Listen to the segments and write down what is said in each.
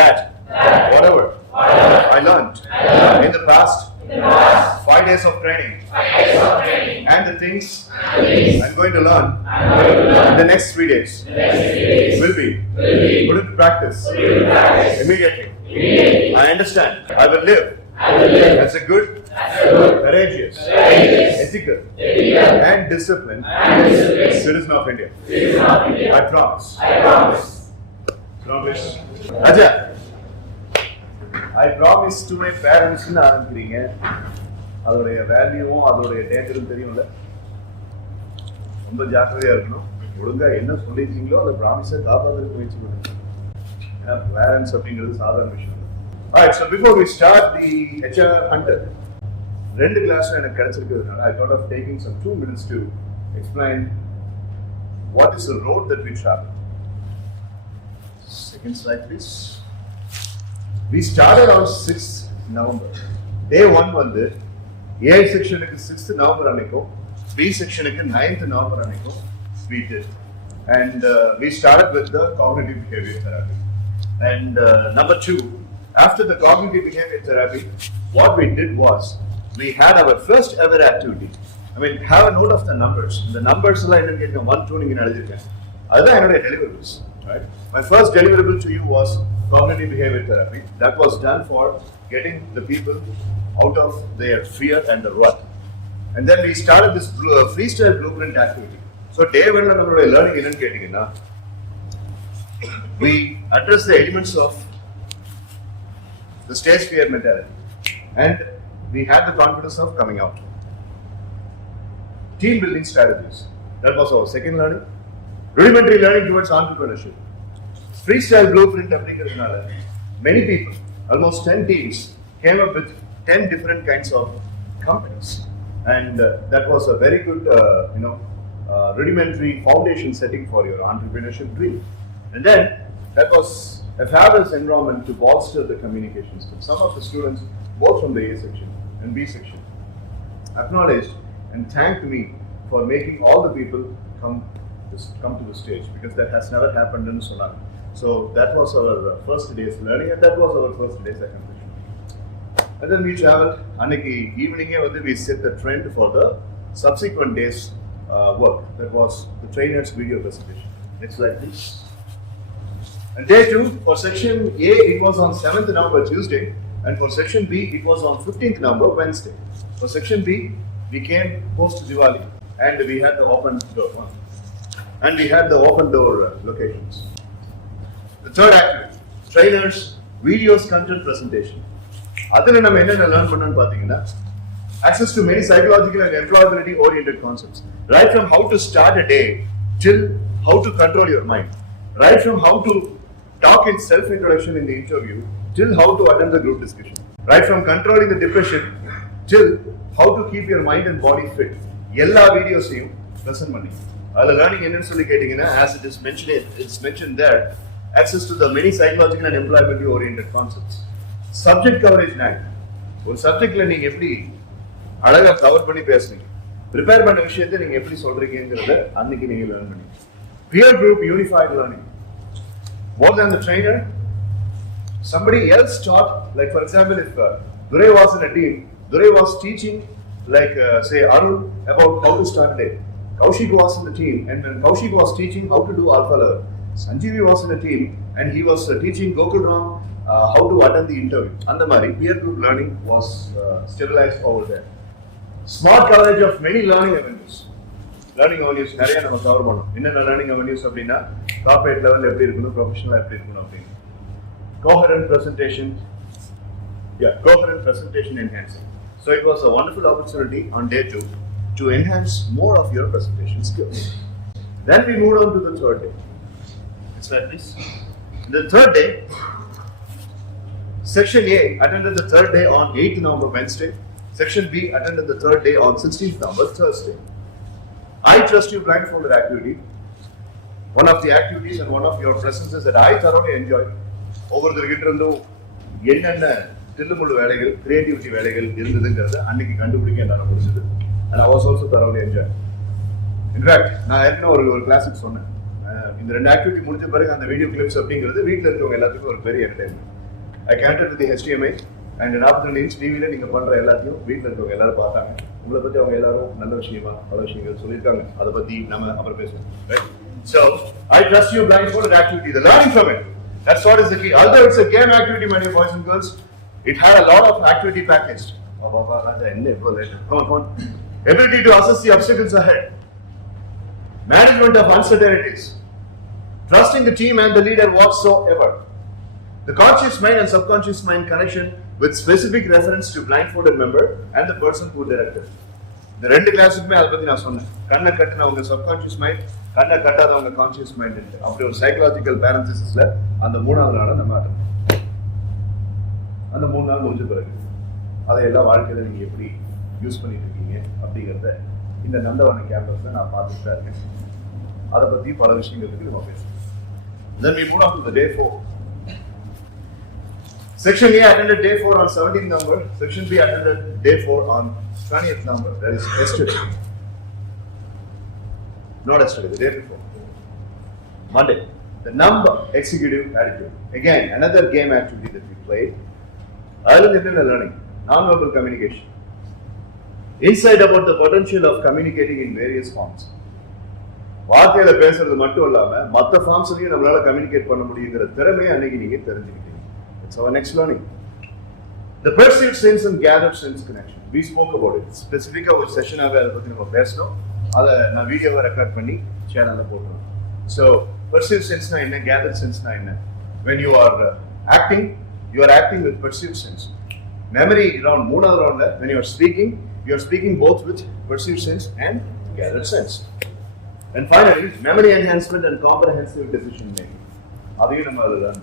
that whatever I learned in the past 5 days of training and the things I'm going to learn in the next 3 days will be put into practice immediately. I understand. I will live as a good, courageous, ethical, and disciplined citizen of India. I promise. Promise. Aja, I promise to my parents in ஆரம்பிக்கிறீங்க. அதோடைய வேல்யூவும் அதோடைய டேஞ்சரும் தெரியும்ல. ரொம்ப ஜாக்கிரதையா இருக்கணும். ஒழுங்கா என்ன சொல்லிருக்கீங்களோ அந்த ப்ராமிஸை காப்பாற்ற முயற்சி பண்ணுங்க. ஏன்னா பேரண்ட்ஸ் அப்படிங்கிறது சாதாரண விஷயம். Alright, so before we start the HR Hunter, ரெண்டு கிளாஸ் எனக்கு கிடைச்சிருக்கிறதுனால I thought of taking some 2 minutes to explain what is the road that we travel. Second slide, please. We started on 6th November. Day 1 வந்து A sectionக்கு 6th November அன்னைக்கும் B sectionக்கு 9th November அன்னைக்கும் we did. And we started with the cognitive behavior therapy. And number 2, after the cognitive behavior therapy, what we did was we had our first ever activity. I mean, have a note of the numbers. The numbers லாம் என்ன கேட்க 1 2 நீங்க எழுதிருக்கேன். அதுதான் என்னோட deliverables, right? My first deliverable to you was cognitive behavior therapy. That was done for getting the people out of their fear and the rut. And then we started this freestyle blueprint activity. So day 1 நம்மளோட learning என்னன்னு கேட்டீங்கன்னா, we address the elements of the stage fear mentality, and we had the confidence of coming out. Team building strategies, that was our second learning. Rudimentary learning towards entrepreneurship. Freestyle blueprint அப்படிங்கிறதுனால many people, almost 10 teams came up with 10 different kinds of companies, and that was a very good rudimentary foundation setting for your entrepreneurship dream. And then that was a fabulous environment to bolster the communication skills. Some of the students, both from the A section and B section, acknowledged and thanked me for making all the people come to the stage, because that has never happened in Solar. So that was our first day's learning, and that was our first day's accomplishment. And then we traveled. Anniki evening we set the trend for the subsequent days' work. That was the trainer's video presentation. Next slide, please. And day 2, for section A, it was on 7th November, Tuesday, and for section B, it was on 15th November, Wednesday. For section B, we came post Diwali, and we had the open door one, and we had the open door locations. The third activity, trailers, videos, content presentation. Adhula nam enna learn pannanu pathina, access to many psychological and employability oriented concepts, right from how to start a day till how to control your mind, right from how to talk in self-introduction in the interview till how to attend the group discussion, right from controlling the depression till how to keep your mind and body fit. எல்லா வீடியோஸையும் present பண்ணி அதுல learning என்னன்னு சொல்லி கேட்டீங்கன்னா, as it is mentioned, it's mentioned there, access to the many psychological and employability oriented concepts. Subject coverage நாங்க ஒரு சப்ஜெக்ட்ல நீங்க எப்படி அழகா கவர் பண்ணி பேசுறீங்க, ப்ரிப்பேர் பண்ண விஷயத்தை நீங்க எப்படி சொல்றீங்கங்கறத அன்னைக்கு நீங்க லேர்ன் பண்ணி. Peer group unified learning. More than the trainer, somebody else taught. Like for example, if Durai was in a team, Durai was teaching, like say Arun, about how to start a day. Kaushik was in the team, and when Kaushik was teaching how to do alpha level, Sanjeevi was in the team, and he was teaching Gokul Ram how to attend the interview. And the Mari peer group learning was sterilized over there. Smart coverage of many learning avenues. Learning avenues நிறைய நம்ம கவர் பண்ணோம். என்னென்ன learning avenues அப்படின்னா, corporate level எப்படி இருக்கணும், professional எப்படி இருக்கணும் அப்படின்னு. Coherent presentation enhancing. So it was a wonderful opportunity on day 2 to enhance more of your presentation skills. Then we moved on to the third day. Next slide, please. The third day, section A attended the third day on 8th November, Wednesday. Section B attended the third day on 16th November, Thursday. I trust you blindfolded activity. One of the activities and one of your presences that I thoroughly enjoyed. Over the gitrando என்னென்ன தில்லுமுள்ளு வேலைகள், கிரியேட்டிவிட்டி வேலைகள் இருந்ததுங்கிறத அன்னைக்கு கண்டுபிடிக்க என்னால முடிஞ்சது. And I was also thoroughly enjoying. In fact, நான் ஏற்கனவே ஒரு கிளாஸுக்கு சொன்னேன், இந்த ரெண்டு ஆக்டிவிட்டி முடிஞ்ச பிறகு அந்த வீடியோ கிளிப்ஸ் அப்படிங்கிறது வீட்டில் இருக்கவங்க எல்லாத்துக்கும் ஒரு பெரிய என்டர்டைன்மெண்ட். ஐ கேண்டட் வித் HDMI அண்ட் 42 இன்ச் டிவியில் நீங்கள் பண்ணுற எல்லாத்தையும் வீட்டில் இருக்கவங்க எல்லாரும் பார்த்தாங்க. உங்களை பற்றி அவங்க எல்லாரும் நல்ல விஷயமா பல விஷயங்கள் சொல்லியிருக்காங்க. அதை பற்றி நம்ம அப்புறம் பேசுவோம். So, I trust you blindfolded activity, the learning from it. That's what is the key. Although it's a game activity, my dear boys and girls, it had a lot of activity packaged. Ability to assess the obstacles ahead. Management of uncertainties. Trusting the team and the leader whatsoever. The conscious mind and subconscious mind connection with specific reference to blindfolded member and the person who directed. இந்த ரெண்டு கிளாஸுக்குமே அதை பற்றி நான் சொன்னேன். கண்ணை கட்டினவங்க subconscious mind, கண்ணை கட்டாதவங்க கான்சியஸ் மைண்ட். அப்படி ஒரு சைக்கலாஜிக்கல் பேரந்திசிஸ்ல அந்த 3வது நாளை நம்ம அந்த 3 நாள் முடிஞ்ச பிறகு அதையெல்லாம் வாழ்க்கையில நீங்க எப்படி யூஸ் பண்ணிட்டு இருக்கீங்க அப்படிங்கிறத இந்த நந்தவனம் கேம்பஸ்ல நான் பார்த்துட்டு தான் இருக்கேன். அதை பத்தி பல விஷயங்களுக்கு நம்ம பேசுவோம். Then we move on to the day 4. Section A attended day 4 on 17th number. Section B attended day 4 on 20th number. That is yesterday. Not yesterday, the day before. Monday. The number executive attitude. Again, another game activity that we played. Early learning, non-verbal communication. Insight about the potential of communicating in various forms. வார்த்தையில பேசுறது மட்டும் இல்லாம மற்ற ஃபார்ம்ஸ்லயும் நம்மளால கம்யூனிகேட் பண்ண முடியுங்கிற திறமையை அன்னைக்கு நீங்க தெரிஞ்சுக்கிட்டீங்க. It's our next learning. The perceived sense and gathered sense connection. We spoke about it. Specifically, ஒரு செஷனாக அதை பத்தி நம்ம பேசணும். அதை நான் வீடியோவை ரெக்கார்ட் பண்ணி சேனல்ல போட்டுருவோம். So, perceived sense na enna, gathered sense na enna. When you are acting with perceived sense. Memory round, 3வது roundல when you are speaking both with perceived sense and gathered sense. And finally, memory enhancement and comprehensive decision making. அதையும் நம்ம அதுதான்.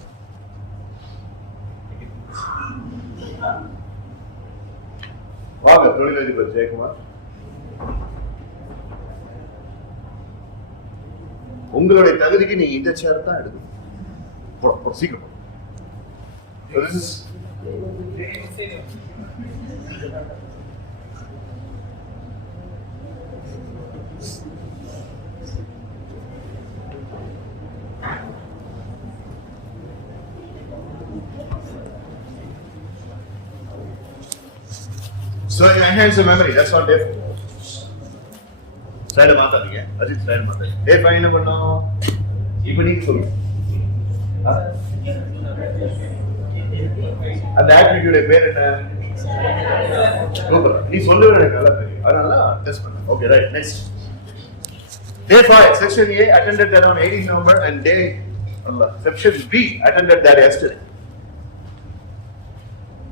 வாங்க தொழிலதிபர் ஜெயக்குமார், உங்களுடைய தகுதிக்கு நீங்க இந்த சேர் தான் எடுக்கணும். சீக்கிரம். So this is so you enhance the memory. That's what day 4. Slide மாத்தாதீங்க. அஜித் slide மாத்தாதீங்க. Day 5 என்ன பண்ணோம்? இப்போ நீங்க சொல்லுங்க. அந்த ஆக்டிவிட்டியோட பேர் என்ன? சூப்பர். நீ சொல்லுவே எனக்கு நல்லா தெரியும். அதனால டெஸ்ட் பண்ணு. Okay, right. Next. Day 5, section A attended that on 18 November and section B attended that yesterday.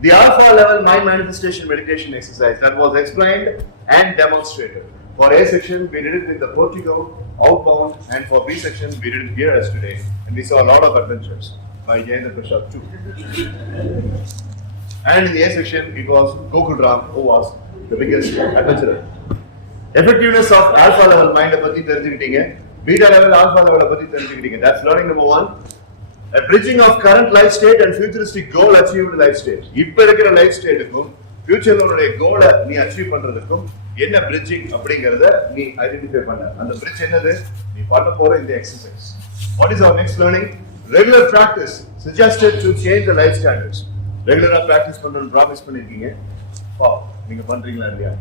The alpha level mind manifestation meditation exercise that was explained and demonstrated. For A section, we did it with the Portugal outbound, and for B section, we did it here yesterday, and we saw a lot of adventures by Jayendra Prasad too. And in the A section, it was Gokul Ram who was the biggest adventurer. Effectiveness of alpha level mind பத்தி தெரிஞ்சுக்கிட்டீங்க, beta level alpha level பத்தி தெரிஞ்சுக்கிட்டீங்க. That's learning number 1. A bridging of current life state and futuristic goal achieved life state. இப்ப இருக்கிற லைஃப் ஸ்டேட்டுக்கும் ஃபியூச்சர்ல உன்னுடைய கோலை நீ அச்சீவ் பண்றதுக்கும் என்ன பிரிட்ஜிங் அப்படிங்கறத நீ ஐடென்டிஃபை பண்ண. அந்த பிரிட்ஜ் என்னது? நீ பண்ண போற இந்த exercise. What is our next learning? Regular practice suggested to change the life standards. ரெகுலரா பிராக்டிஸ் பண்றேன்னு ப்ராமிஸ் பண்ணிருக்கீங்க. நீங்க பண்றீங்களா இல்லையா?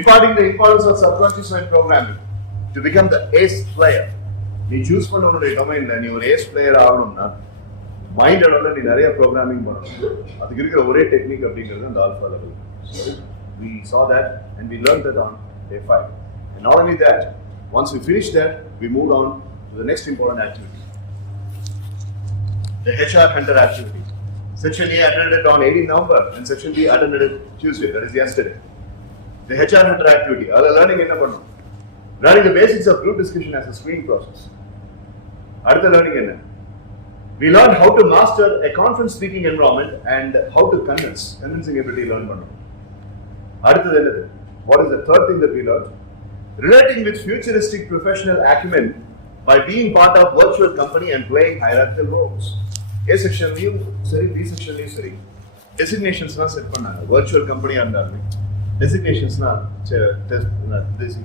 Imparting the importance of subconscious mind programming to become the ace player. நீ சூஸ் பண்ண உன்னுடைய டொமைன்ல நீ ஒரு ஏஸ் பிளேயர் ஆகணும்னா மைண்ட் அளவுல நீ நிறைய ப்ரோக்ராமிங் பண்ணணும். அதுக்கு இருக்கிற ஒரே டெக்னிக் அப்படிங்கிறது அந்த alpha level. We saw that and we learned that on day 5. And not only that, once we finished that, we moved on to the next important activity. The HR Hunter activity. Section A attended it on 18 November and Section B attended it Tuesday, that is yesterday. The HR Hunter activity. Adha learning enna pannum? Learning the basics of group discussion as a screening process. Adutha learning enna? We learned how to master a conference speaking environment and how to convincing ability learn pannum. Adutha enna? What is the third thing that we learned? Relating with futuristic professional acumen by being part of virtual company and playing hierarchical roles. A section லயும் சரி, B section லயும் சரி, designations-லாம் செட் பண்ணாங்க. virtual company இருந்தாலுமே designations-னா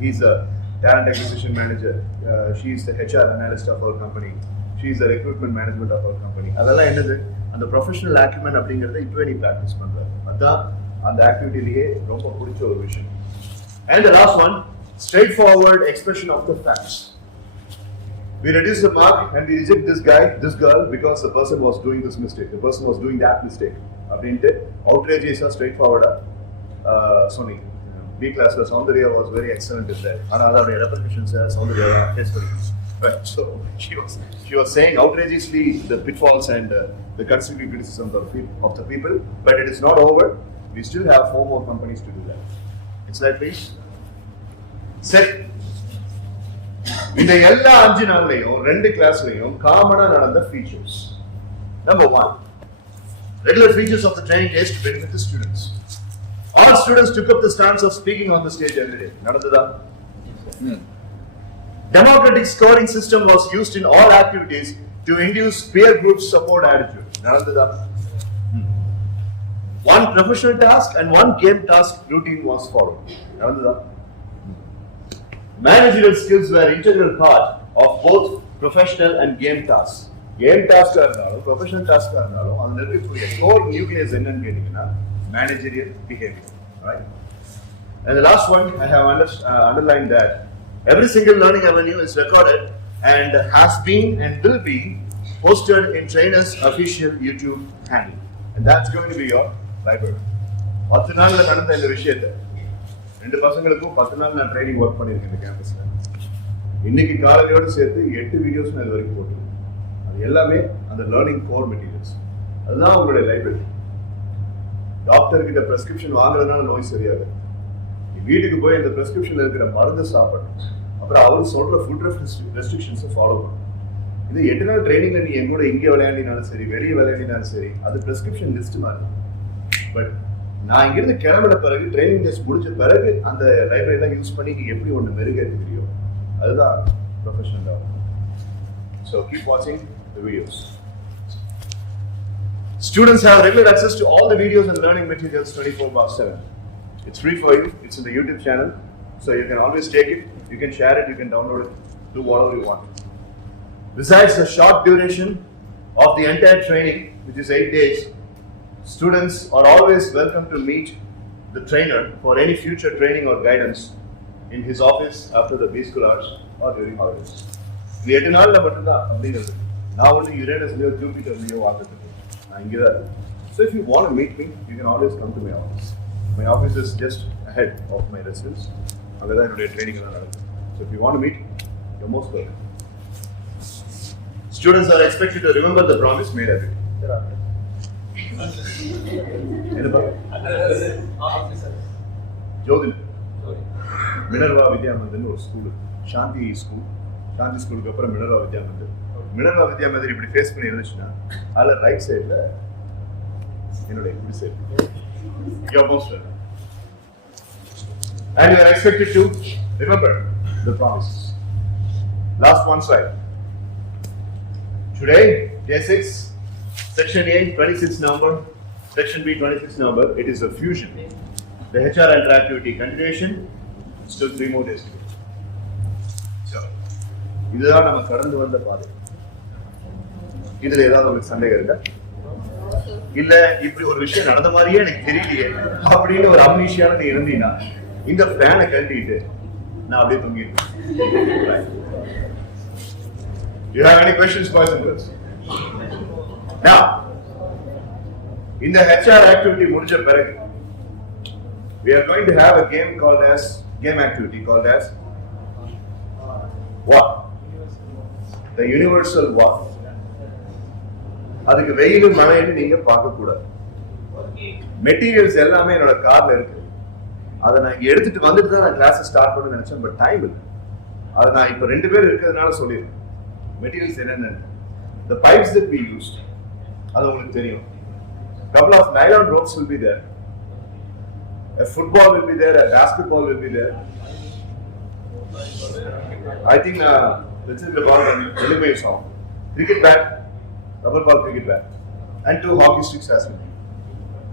he's a talent acquisition manager. She is the HR analyst of our company. She is the recruitment management of our company. அதெல்லாம் என்னது அந்த ப்ரொஃபஷனல் ஆக்யூமெண்ட் அப்படிங்கறத இப்பவே நீ பிராக்டிஸ் பண்ற. அதான் அந்த ஆக்டிவிட்டிலேயே ரொம்ப பிடிச்ச ஒரு விஷயம். And the last one, straightforward expression of the facts. We reduce the mark and we reject this guy, this girl because the person was doing this mistake. The person was doing that mistake. அப்படின்ட்டு outrageous or straightforward சொன்னீங்க. B class Soundarya was very excellent in that. And other repercussions Soundarya face பண்ணிருக்காங்க. Right. So she was saying outrageously the pitfalls and the constructive criticism of the people, but it is not over. We still have 4 more companies to do that. It's like please. சரி, இந்த எல்லா 5 நாள்லயும் 2 கிளாஸ்லயும் காமனா நடந்த features. Number 1, regular features of the training days to benefit the students. All students took up the stance of speaking on the stage every day. நடந்ததா? Democratic scoring system was used in all activities to induce peer group support attitude. நடந்ததா? One professional task and one game task routine was followed. நடந்ததா? Managerial skills were integral part of both professional and game tasks. Game task இருந்தாலும் professional task இருந்தாலும் அதுல இருக்கக்கூடிய core nucleus என்னன்னு கேட்டீங்கன்னா managerial behavior, right? And the last one I have underlined that every single learning avenue is recorded and has been and will be posted in trainers official YouTube handle, and that's going to be your library. 10 நாள்ல நடந்த இந்த விஷயத்தை 2 பசங்களுக்கும் 10 நாள் நான் training work பண்ணியிருக்கேன் இந்த கேம்பஸ்ல. இன்னைக்கு காலையோடு சேர்த்து 8 வீடியோஸ் நான் இது வரைக்கும் போட்டிருக்கேன். அது எல்லாமே அந்த லேர்னிங் கோர் மெட்டீரியல்ஸ். அதுதான் உங்களுடைய லைப்ரரி. டாக்டர் கிட்ட பிரெஸ்கிரிப்ஷன் வாங்குறதுனால நோய் சரியாகுது. நீ வீட்டுக்கு போய் அந்த பிரெஸ்கிரிப்ஷன்ல இருக்கிற மருந்து சாப்பிடணும். அப்புறம் அவர் சொல்ற ஃபுட் ரெஸ்ட்ரிக்ஷன்ஸை ஃபாலோ பண்ணணும். இது 8 நாள் ட்ரைனிங்ல நீ எங்கூட இங்கே விளையாடினாலும் சரி, வெளியே விளையாடினாலும் சரி, அது பிரெஸ்கிரிப்ஷன் லிஸ்ட் மாதிரி. பட் நான் இங்கிருந்து கிளம்பின பிறகு ட்ரைனிங் டெஸ்ட் முடிஞ்ச பிறகு அந்த லைப்ரரியெல்லாம் யூஸ் பண்ணி நீ எப்படி ஒன்று மெருகேற்றுக்கிறியோ அதுதான் ப்ரொஃபஷனல் டெவலப்மெண்ட். ஸோ கீப் வாட்சிங் the videos. Students have regular access to all the videos and learning materials 24/7. It's free for you. It's in the YouTube channel, so you can always take it. You can share it. You can download it. Do whatever you want. Besides the short duration of the entire training, which is 8 days, students are always welcome to meet the trainer for any future training or guidance in his office after the B school hours or during holidays. இந்த 8 நாள்ல மட்டும்தான் அப்படிங்கிறது. நான் வந்து யுரேனஸ்லயோ ஜூபிட்டர்லயோ வாழ்ந்துட்டு இருக்கேன். நான் இங்கே தான் இருக்கேன். So if you want to meet me, you can always come to my office. My office is just ahead of my residence. அங்கே தான் என்னுடைய ட்ரைனிங் எல்லாம் நடக்குது. So if you want to meet, you're most welcome. Students are expected to remember the promise made every day. ஜோதில் Minerva Vidya மந்திர்னு ஒரு school, சாந்தி ஸ்கூலுக்கு அப்புறம் மினர்வா வித்யா மந்திர் இப்படி ஃபேஸ் பண்ணி இருந்துச்சுன்னா அதில் ரைட் சைடில் என்னுடைய இப்படி side and you are expected to remember the promises. Last one slide. Today, day 6, section A, 26 November, section B, 26 November, it is a fusion. The HR interactivity continuation, still 3 more days to go. So, இதுதான் நம்ம கடந்து வந்த பாதை. இதுல ஏதாவது உங்களுக்கு சந்தேகம் இருக்கா? இல்ல இப்படி ஒரு விஷயம் நடந்த மாதிரியே எனக்கு தெரியலையே அப்படின்னு ஒரு அம்னீஷியால நீ இருந்தீங்கன்னா இந்த ஃபேனை கட்டிட்டு நான் அப்படியே தூங்கிட்டேன். Do you have any questions, boys and girls? Now, in the HR activity முடிஞ்ச பிறகு we are going to have a game activity called as what? The universal what? அதுக்கு வெயில் மழைன்னு நீங்க பார்க்க கூடாது. மெட்டீரியல்ஸ் எல்லாமே என்னோட கார்ல இருக்கு. அதை நான் இங்க எடுத்துட்டு வந்துட்டு தான் நான் கிளாஸ் ஸ்டார்ட் பண்ண நினைச்சேன், பட் டைம் இல்லை. அதை நான் இப்ப 2 பேர் இருக்கிறதுனால சொல்லிடுறேன். மெட்டீரியல்ஸ் என்னென்ன, the pipes that we used, அது உங்களுக்கு தெரியும். couple of nylon ropes will be there, a football will be there, a basketball will be there. I think let's say the ball really makes on cricket bat, rubber ball cricket bat, and 2 hockey sticks as well.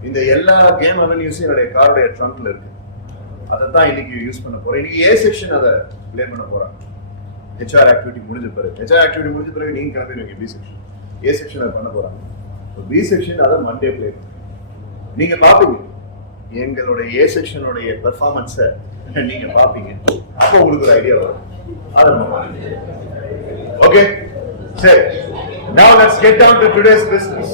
இந்த எல்லா கேம் அவென்யூஸும் என்னுடைய காரோடைய ட்ரங்க்ல இருக்கு. அதை தான் இன்னைக்கு யூஸ் பண்ண போறேன். இன்னைக்கு ஏ செக்ஷன் அதை ப்ளே பண்ண போறாங்க. ஹெச்ஆர் ஆக்டிவிட்டி முடிஞ்ச பிறகு நீங்க கிளம்பிடுவீங்க பி செக்ஷன். ஏ செக்ஷன் பண்ண போறாங்க. பி செக்ஷன் அதை மண்டே ப்ளே நீங்க பாப்பீங்க. எங்களுடைய ஏ செக்ஷனுடைய பெர்ஃபார்மன்ஸை நீங்க பாப்பீங்க. அப்போ உங்களுக்கு ஒரு ஐடியா வரும். அதை ஓகே சரி. Now let's get down to today's business.